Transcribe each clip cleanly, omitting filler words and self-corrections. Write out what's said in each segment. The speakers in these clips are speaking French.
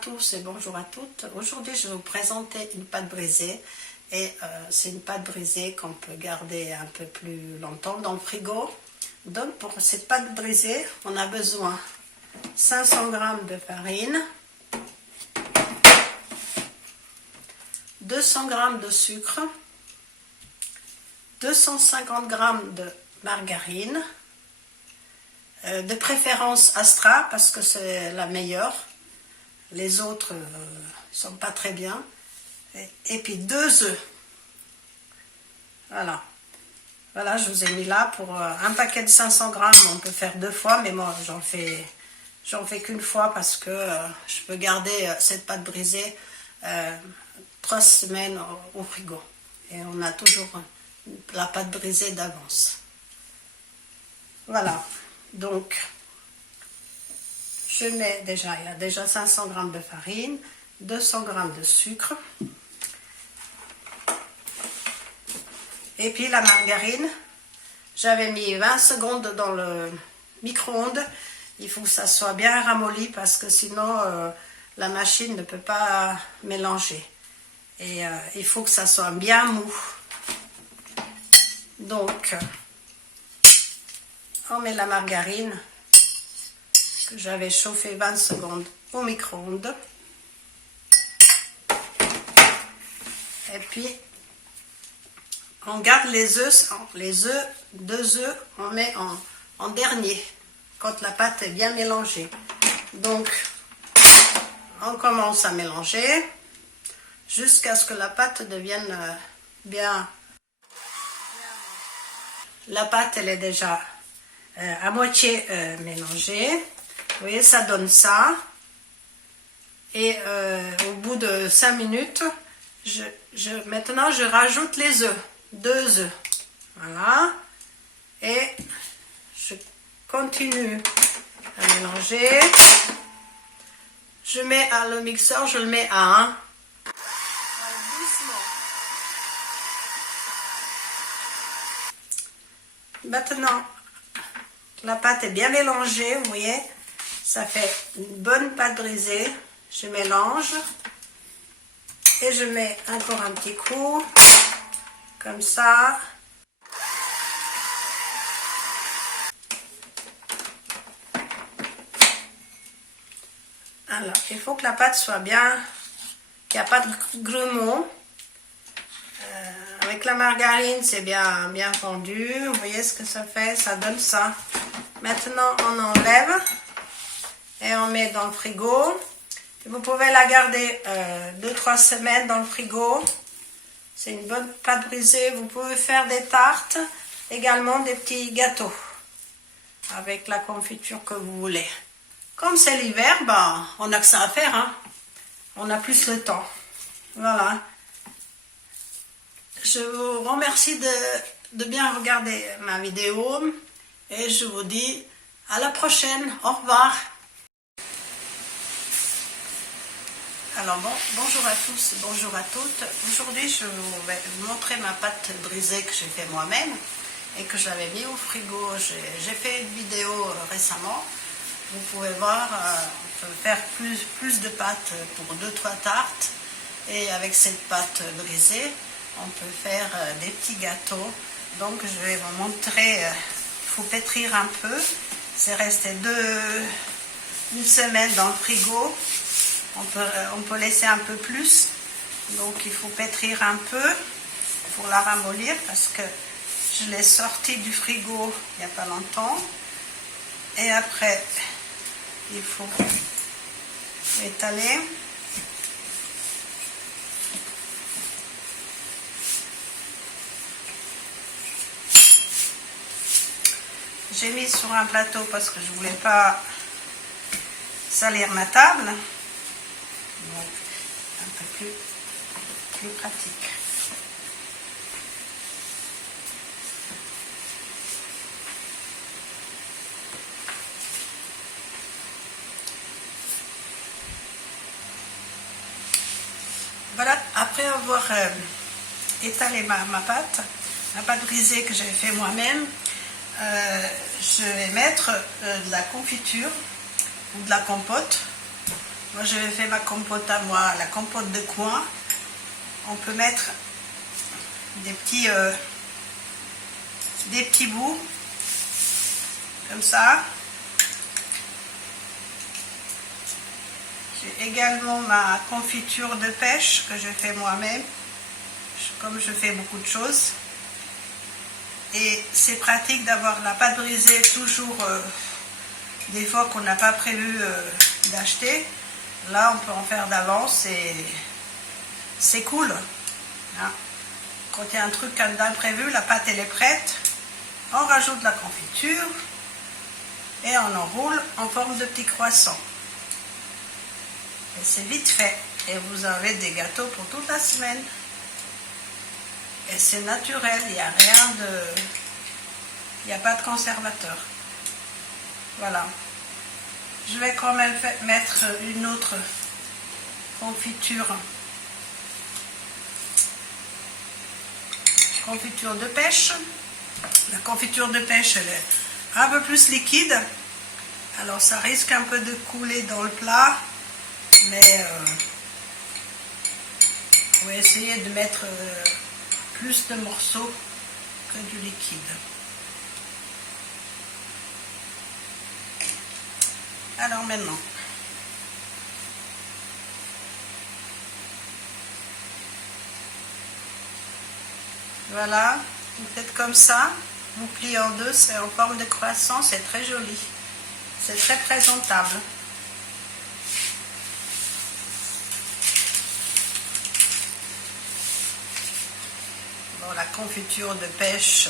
tous et bonjour à toutes. Aujourd'hui, je vais vous présenter une pâte brisée. Et c'est une pâte brisée qu'on peut garder un peu plus longtemps dans le frigo. Donc, pour cette pâte brisée, on a besoin 500 g de farine, 200 g de sucre, 250 g de margarine, de préférence Astra parce que c'est la meilleure. Les autres ne sont pas très bien. Et puis 2 œufs. Voilà. Voilà, je vous ai mis là pour un paquet de 500 g. On peut faire 2 fois, mais moi j'en fais qu'une fois parce que je peux garder cette pâte brisée 3 semaines au frigo. Et on a toujours la pâte brisée d'avance. Voilà. Donc, je mets déjà, il y a déjà 500 g de farine, 200 g de sucre. Et puis la margarine, j'avais mis 20 secondes dans le micro-ondes. Il faut que ça soit bien ramolli parce que sinon la machine ne peut pas mélanger. Et il faut que ça soit bien mou. Donc, on met la margarine que j'avais chauffée 20 secondes au micro-ondes. Et puis, on garde les œufs, 2 œufs, on met en dernier, quand la pâte est bien mélangée. Donc, on commence à mélanger jusqu'à ce que la pâte devienne bien. La pâte, elle est déjà à moitié mélangée. Vous voyez, ça donne ça. Et au bout de 5 minutes, maintenant, je rajoute les œufs. 2 œufs. Voilà. Et je continue à mélanger. Je mets le mixeur, je le mets à 1. Doucement. Maintenant, la pâte est bien mélangée, vous voyez. Ça fait une bonne pâte brisée. Je mélange. Et je mets encore un petit coup. Comme ça. Alors, il faut que la pâte soit bien, qu'il n'y a pas de grumeaux. Avec la margarine, c'est bien fondu. Vous voyez ce que ça fait? Ça donne ça. Maintenant, on enlève et on met dans le frigo. Vous pouvez la garder 2-3 semaines dans le frigo. C'est une bonne pâte brisée. Vous pouvez faire des tartes, également des petits gâteaux avec la confiture que vous voulez. Comme c'est l'hiver, ben, on n'a que ça à faire. Hein. On a plus le temps. Voilà. Je vous remercie de bien regarder ma vidéo et je vous dis à la prochaine. Au revoir. Alors bonjour à tous, bonjour à toutes. Aujourd'hui, je vais vous montrer ma pâte brisée que j'ai fait moi-même et que j'avais mis au frigo. J'ai fait une vidéo récemment. Vous pouvez voir, on peut faire plus de pâte pour 2-3 tartes. Et avec cette pâte brisée, on peut faire des petits gâteaux. Donc je vais vous montrer, il faut pétrir un peu. C'est resté une semaine dans le frigo. On peut laisser un peu plus, donc il faut pétrir un peu pour la ramollir parce que je l'ai sortie du frigo il n'y a pas longtemps. Et après, il faut étaler. J'ai mis sur un plateau parce que je ne voulais pas salir ma table. Donc, un peu plus pratique. Voilà, après avoir étalé ma pâte brisée que j'ai fait moi-même, je vais mettre de la confiture ou de la compote. Moi j'avais fait ma compote à moi, la compote de coin. On peut mettre des petits bouts comme ça. J'ai également ma confiture de pêche que je fais moi-même, comme je fais beaucoup de choses. Et c'est pratique d'avoir la pâte brisée toujours des fois qu'on n'a pas prévu d'acheter. Là on peut en faire d'avance et c'est cool. Hein. Quand il y a un truc d'imprévu, la pâte elle est prête. On rajoute la confiture et on enroule en forme de petits croissants. Et c'est vite fait. Et vous avez des gâteaux pour toute la semaine. Et c'est naturel, il n'y a rien de... Il n'y a pas de conservateur. Voilà. Je vais quand même mettre une autre confiture. Confiture de pêche. La confiture de pêche, elle est un peu plus liquide. Alors ça risque un peu de couler dans le plat. Mais on va essayer de mettre plus de morceaux que du liquide. Alors maintenant, voilà, vous faites comme ça, vous pliez en deux, c'est en forme de croissant, c'est très joli, c'est très présentable. Bon, la confiture de pêche,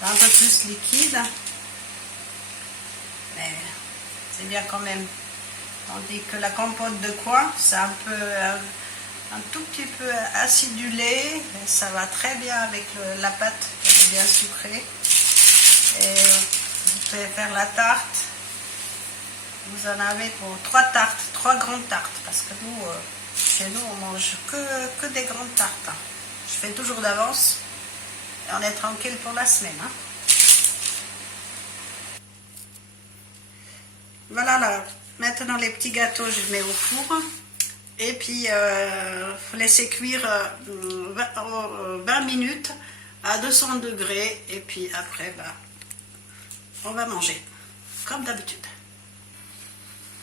c'est un peu plus liquide, mais c'est bien quand même. Tandis que la compote de coin, c'est un tout petit peu acidulé, mais ça va très bien avec la pâte, elle est bien sucrée. Et vous pouvez faire la tarte. Vous en avez pour 3 tartes, 3 grandes tartes, parce que nous, chez nous, on mange que des grandes tartes. Je fais toujours d'avance et on est tranquille pour la semaine. Hein. Voilà, là, maintenant les petits gâteaux, je les mets au four. Et puis, faut laisser cuire 20 minutes à 200 degrés. Et puis après, bah, on va manger, comme d'habitude.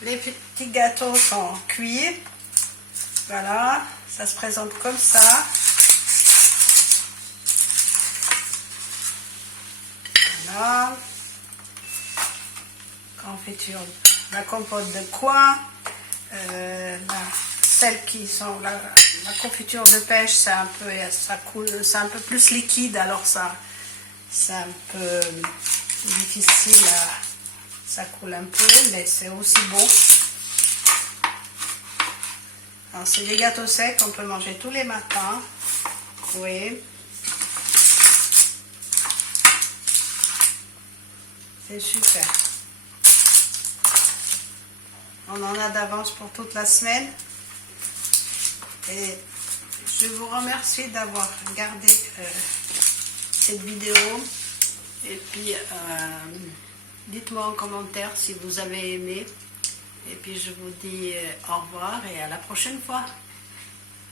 Les petits gâteaux sont cuits. Voilà, ça se présente comme ça. Voilà. Confiture, la compote de coin. Celles qui sont la confiture de pêche, c'est un peu, ça coule, c'est un peu plus liquide, alors c'est un peu difficile, ça coule un peu, mais c'est aussi bon. Alors c'est des gâteaux secs qu'on peut manger tous les matins. Oui. C'est super. On en a d'avance pour toute la semaine. Et je vous remercie d'avoir regardé cette vidéo. Et puis, dites-moi en commentaire si vous avez aimé. Et puis, je vous dis au revoir et à la prochaine fois.